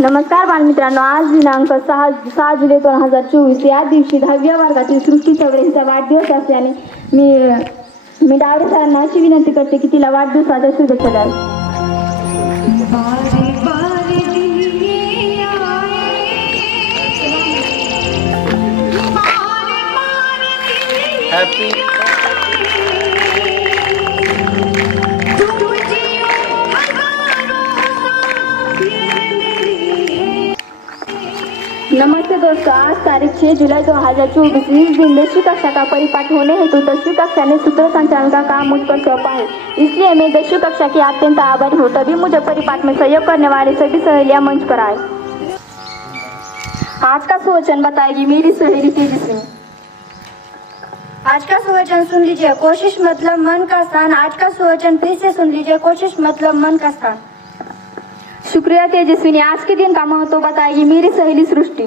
नमस्कार बालमित्रांनो, आज दिनांक 6 जुलै 2024 या दिवशी 10व्या वर्गातील सृष्टी चौरे हिचा वाढदिवस असल्याने मी डावरे सरांना अशी विनंती करते की तिला वाढदिवसाच्या शुभेच्छा द्याव्या. नमस्ते दोस्तों, आज तारीख 6 जुलाई 2024 इस दिन 10वीं कक्षा का परिपाठ होने हेतु 10वीं कक्षा ने सूत्र संचालन का काम मुझ पर सौंपा है. इसलिए मैं 10वीं कक्षा की अत्यंत आभारी हूँ. तभी मुझे परिपाठ में सहयोग करने वाले सभी सहेलियां मंच पर आए. आज का सुवचन बताएगी मेरी सहेली तेजस्विनी. आज का सुवचन सुन लीजिए, कोशिश मतलब मन का स्थान. आज का सुवचन फिर से सुन लीजिए, कोशिश मतलब मन का स्थान. शुक्रिया तेजस्विनी. आज के दिन का महत्व बताएगी मेरी सहेली सृष्टि.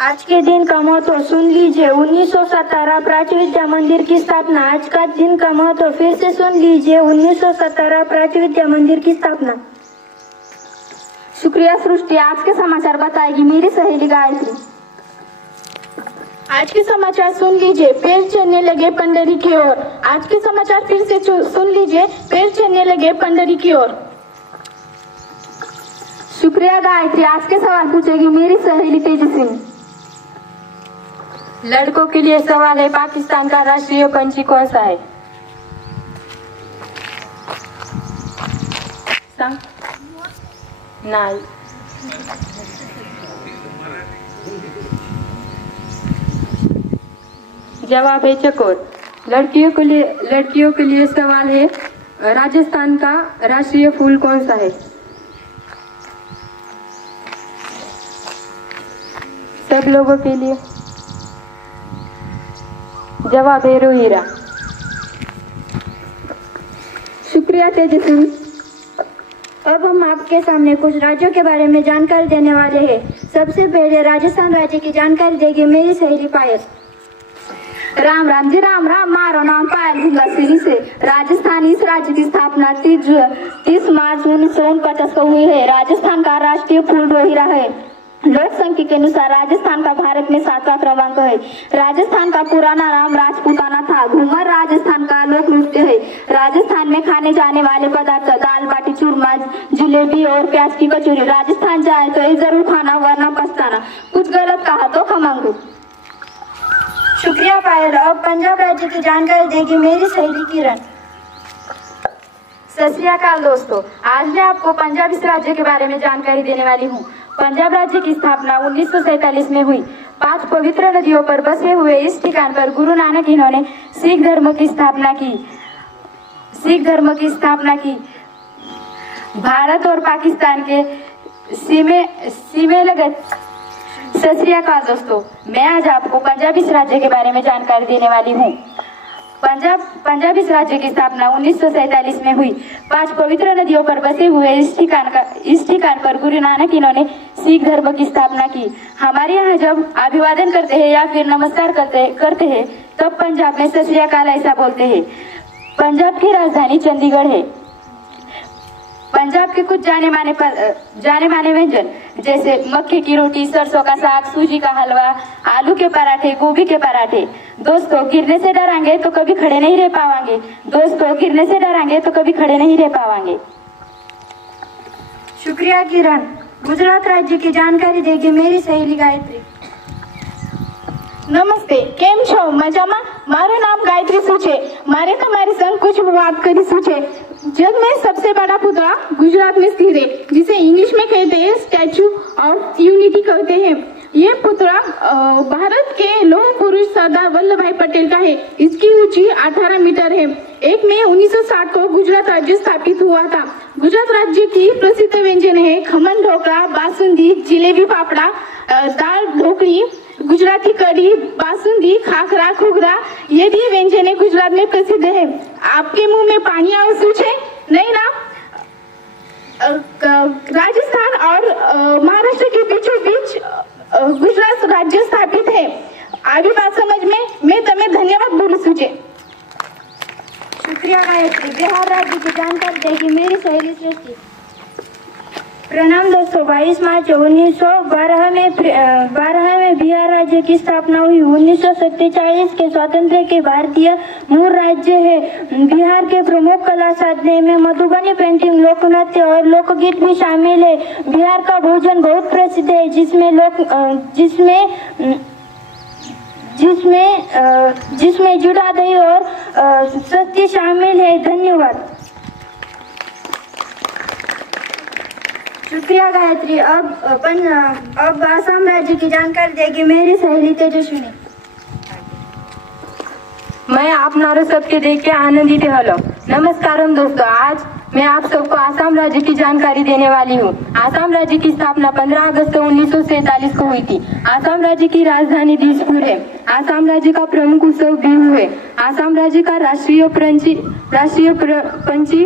आज के दिन का महत्व सुन लीजिए, 1917 प्राच्य विद्या मंदिर की स्थापना. आज का दिन का महत्व फिर से सुन लीजिए, 1917 प्राच्य विद्या मंदिर की स्थापना. शुक्रिया सृष्टि. आज के समाचार बताएगी मेरी सहेली गायत्री. आज के समाचार सुन लीजिए, पैर चलने लगे पंडरी की ओर. आज के समाचार फिर से सुन लीजिए, पैर चलने लगे पंडरी की ओर. शुक्रिया गायत्री. आज के सवाल पूछेगी मेरी सहेली तेजस्विनी. लड़कों के लिए सवाल है, पाकिस्तान का राष्ट्रीय पंछी कौन सा है? नहीं. जवाब है चकोर. लड़कियों के लिए सवाल है, राजस्थान का राष्ट्रीय फूल कौन सा है? सब लोगों के लिए जवाब है रोहिरा. शुक्रिया तेजस्वी. अब हम आपके सामने कुछ राज्यों के बारे में जानकारी देने वाले हैं. सबसे पहले राजस्थान राज्य की जानकारी देगी मेरी सहेली पायल. राम राम जी. राम राम. मारो नाम पायल भिंगासिरी से. राजस्थान इस राज्य की स्थापना 30 मार्च 1949 को हुई है. राजस्थान का राष्ट्रीय फूल रोहिरा है. लोक संख्या के अनुसार राजस्थान का भारत में 7वां क्रमांक है. राजस्थान का पुराना नाम राजपूताना था. घूमर राजस्थान का लोक नृत्य है. राजस्थान में खाने जाने वाले पदार्थ दाल बाटी चूरमा जलेबी और प्याज की कचौरी. राजस्थान जाए तो ये जरूर खाना वरना पछताना. कुछ गलत कहा तो क्षमा. शुक्रिया पायल. अब पंजाब राज्य की जानकारी देगी मेरी सहेली किरण. सत श्री अकाल दोस्तों, आज मैं आपको पंजाब इस राज्य के बारे में जानकारी देने वाली हूँ. पंजाब राज्य की स्थापना 1947 में हुई. 5 पवित्र नदियों पर बसे हुए इस ठिकान पर गुरु नानक इन्होंने सिख धर्म की स्थापना की. भारत और पाकिस्तान के सीमे लगत. सत श्री अकाल दोस्तों, मैं आज आपको पंजाब इस राज्य के बारे में जानकारी देने वाली हूँ. पंजाब इस राज्य की स्थापना 1947 में हुई. 5 पवित्र नदियों पर बसे हुए इस ठिकान पर गुरु नानक इन्होंने सिख धर्म की स्थापना की. हमारे यहाँ जब अभिवादन करते हैं या फिर नमस्कार करते हैं तब पंजाब में सत श्री अकाल ऐसा बोलते हैं. पंजाब की राजधानी चंडीगढ़ है. पंजाब के कुछ जाने माने व्यंजन जैसे मक्के की रोटी, सरसों का साग, सूजी का हलवा, आलू के पराठे, गोभी के पराठे. दोस्तों, गिरने से डरांगे तो कभी खड़े नहीं रह पाएंगे. शुक्रिया किरण. गुजरात राज्य की जानकारी देगी मेरी सहेली गायत्री. નમસ્તે, કેમ છો? મજામાં? મારું નામ ગાયત્રી શું છે. મારે તમારી संग कुछ बात करी શું છે. जग में सबसे बड़ा पुतला गुजरात में स्थित है, जिसे इंग्लिश में कहते हैं स्टैचू ऑफ यूनिटी कहते हैं. ये पुतला भारत के लौह पुरुष सरदार वल्लभ भाई पटेल का है. इसकी ऊंची 18 मीटर है. 1 मई 1960 को गुजरात राज्य स्थापित हुआ था. गुजरात राज्य की प्रसिद्ध व्यंजन है खमन ढोकला, बासुंदी, जिलेबी फाफड़ा, दाल ढोकली, गुजराती कढ़ी, बासुंदी, खाखरा, घुघरा. ये भी व्यंजन गुजरात में प्रसिद्ध है. आपके मुंह में पानी आवे શું છે? नहीं ना? राजस्थान और महाराष्ट्र के बीचों बीच गुजरात राज्य स्थापित है. આવી વાત સમજ में मैं तुम्हें धन्यवाद बोलू છું છે. शुक्रिया गायत्री. बिहार राज्य की जानकारी देगी मेरी सहेली सृष्टि. प्रणाम दोस्तों। 22 मार्च 1912 में बिहार राज्य की स्थापना हुई। 1947 के स्वातंत्र्य के भारतीय मूल राज्य है। बिहार के प्रमुख कला साधने में मधुबनी पेंटिंग, लोक नृत्य और लोकगीत भी शामिल है। बिहार का भोजन बहुत प्रसिद्ध है, जिसमें जुड़ा दही और सत्ती शामिल है। धन्यवाद। शुक्रिया गायत्री। अब आसाम राज्य की जानकारी देगी मेरी सहेली तेजस्विनी। मैं आप नारो सबके देख के आनंदित हलो। नमस्कारम दोस्तों, आज मैं आप सबको आसाम राज्य की जानकारी देने वाली हूँ। आसाम राज्य की स्थापना 15 अगस्त 1947 को हुई थी। आसाम राज्य की राजधानी दिसपुर है। आसाम राज्य का प्रमुख उत्सव बिहू है। आसाम राज्य का राष्ट्रीय पंछी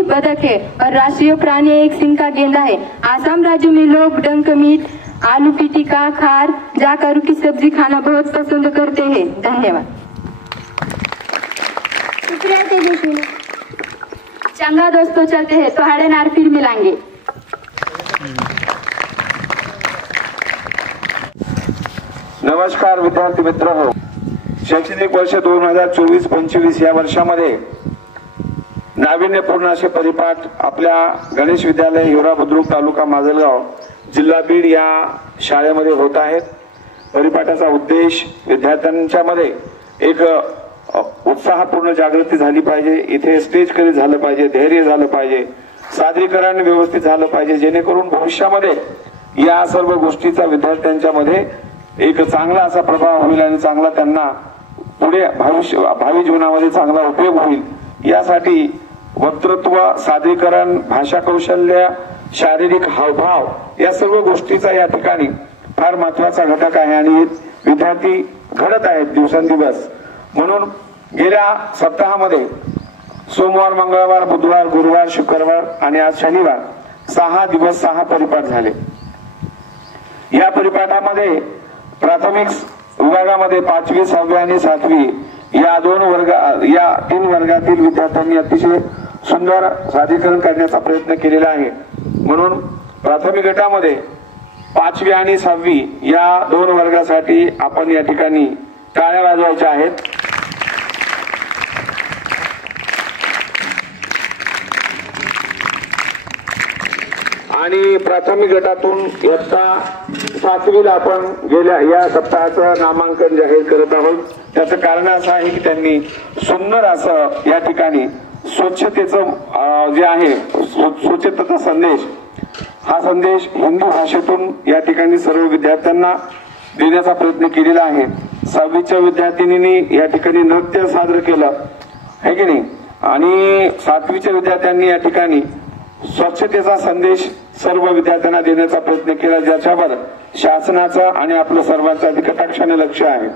बतख है और राष्ट्रीय प्राणी एक सिंह का गेंडा है। आसाम राज्य में लोग डंक मीट, आलू की टिक्का, खार, जाकरू की सब्जी खाना बहुत पसंद करते हैं। धन्यवाद। शुक्रिया तेजस्विनी। चंगा दोस्तों, चलते हैं पहाड़े नार, फिर मिलेंगे। नमस्कार विद्यार्थी मित्रांनो, शैक्षणिक वर्ष 2024-25 या वर्षामध्ये नाविन्यपूर्ण असे परिपाठ आपल्या गणेश विद्यालय हिवरा बुद्रुक तालुका माजलगाव जिल्हा बीड या शाळेमध्ये होत आहेत। परिपाठाचा उद्देश विद्यार्थ्यांच्या मध्ये एक उत्साहपूर्ण जागृती झाली पाहिजे, इथे स्टेज करी झालं पाहिजे, धैर्य झालं पाहिजे, सादरीकरण व्यवस्थित झालं पाहिजे, जेणेकरून भविष्यामध्ये या सर्व गोष्टीचा विद्यार्थ्यांच्या मध्ये एक चांगला असा प्रभाव होईल आणि चांगला त्यांना पुढे भावी जीवनामध्ये चांगला उपयोग होईल। यासाठी वक्तृत्व, सादरीकरण, भाषा कौशल्य, शारीरिक हावभाव या सर्व गोष्टीचा या ठिकाणी फार महत्त्वाचा घटक आहे आणि विद्यार्थी घडत आहेत दिवसेंदिवस। म्हणून गेल्या सप्ताहामध्ये सोमवार, मंगळवार, बुधवार, गुरुवार, शुक्रवार आणि आज शनिवार 6 दिवस 6 परिपाठ झाले। या परिपाठामध्ये प्राथमिक विभागामध्ये 5वी, 6वी आणि 7वी या 3 वर्गातील विद्यार्थ्यांनी अतिशय सुंदर सादरीकरण करण्याचा प्रयत्न केलेला आहे। म्हणून प्राथमिक गटामध्ये 5वी आणि 6वी या 2 वर्गासाठी आपण या ठिकाणी टाळ्या वाजवायच्या आहेत। आणि प्राथमिक गटातून इयत्ता 7वीला आपण गेल्या या सप्ताहाचं नामांकन जाहीर करत आहोत। त्याचं कारण असं आहे की त्यांनी सुंदर असं या ठिकाणी स्वच्छतेचं जे आहे स्वच्छतेचा संदेश, हा संदेश हिंदी भाषेतून या ठिकाणी सर्व विद्यार्थ्यांना देण्याचा प्रयत्न केलेला आहे। 6वीच्या विद्यार्थिनींनी या ठिकाणी नृत्य सादर केलं आहे की नाही, आणि 7वीच्या विद्यार्थ्यांनी या ठिकाणी स्वच्छतेचा संदेश सर्व विद्यार्थ्यांना देण्याचा प्रयत्न केला, ज्याच्यावर शासनाचा आणि आपलं सर्वांचं अधिक कटाक्षाने लक्ष आहे।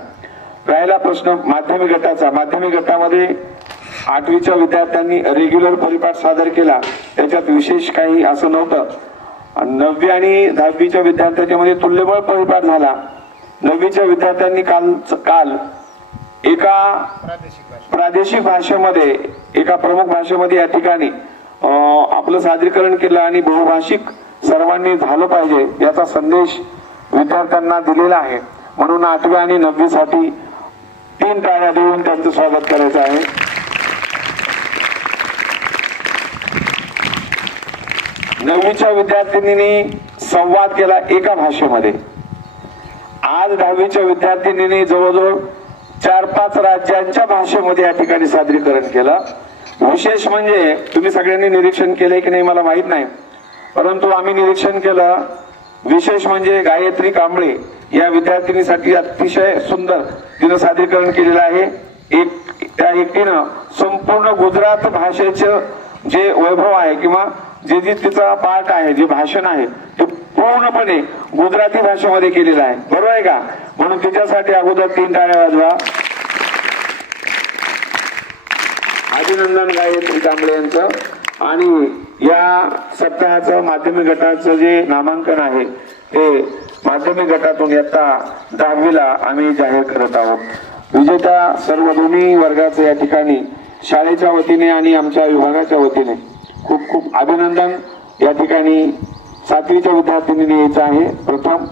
राहिला प्रश्न माध्यमिक गटाचा। माध्यमिक गटामध्ये 8वीच्या विद्यार्थ्यांनी रेग्युलर परिपाठ सादर केला, त्याच्यात विशेष काही असं नव्हतं। 9वी आणि 10वीच्या विद्यार्थ्यांच्या मध्ये तुल्यबळ परिपाठ झाला। 9वीच्या विद्यार्थ्यांनी काल एका प्रादेशिक भाषेमध्ये, एका प्रमुख भाषेमध्ये या ठिकाणी आपलं सादरीकरण केलं आणि बहुभाषिक सर्वांनी झालं पाहिजे याचा संदेश विद्यार्थ्यांना दिलेला आहे। म्हणून 8वी आणि 9वी साठी 3 टाळ्या देऊन त्यांचं स्वागत करायचं आहे। 9वीच्या विद्यार्थिनींनी संवाद केला एका भाषेमध्ये। आज 10वीच्या विद्यार्थिनींनी जवळजवळ 4-5 राज्यांच्या भाषेमध्ये या ठिकाणी सादरीकरण केलं। विशेष म्हणजे तुम्ही सगळ्यांनी निरीक्षण केलंय की नाही मला माहित नाही, परंतु आम्ही निरीक्षण केलं। विशेष म्हणजे गायत्री कांबळे या विद्यार्थिनीसाठी अतिशय सुंदर तिनं सादरीकरण केलेलं आहे। त्या एकटीनं संपूर्ण गुजरात भाषेचं जे वैभव आहे किंवा जे तिचा पाठ आहे, जे भाषण आहे ते पूर्णपणे गुजराती भाषेमध्ये केलेलं आहे, बरोबर आहे का? म्हणून तिच्यासाठी अगोदर 3 टाळ्या वाजवा। अभिनंदन गायत्री कांबळे यांचं। आणि या सप्ताहाचं माध्यमिक गटाचं जे नामांकन आहे ते माध्यमिक गटातून इयत्ता 10वीला आम्ही जाहीर करत आहोत। विजेत्या सर्व दोन्ही वर्गाचे या ठिकाणी शाळेच्या वतीने आणि आमच्या विभागाच्या वतीने खूप खूप अभिनंदन या ठिकाणी सातवीच्या विद्यार्थिनीने यायचं आहे प्रथम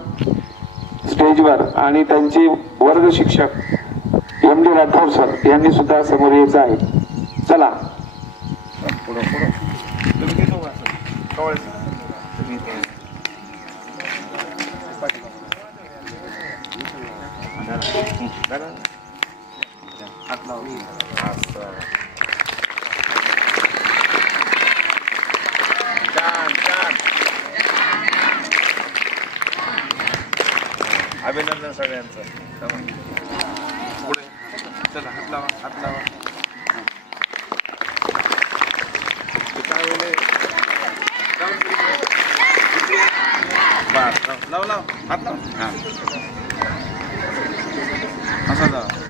स्टेजवर आणि त्यांचे वर्ग शिक्षक एम डी राठोड सर यांनी सुद्धा समोर यायचं आहे. चला अभिनंदन सगळ्यांचं. पुढे चला हात लावा हात लावा. लाव लाव हात लाव. हा असं जावा.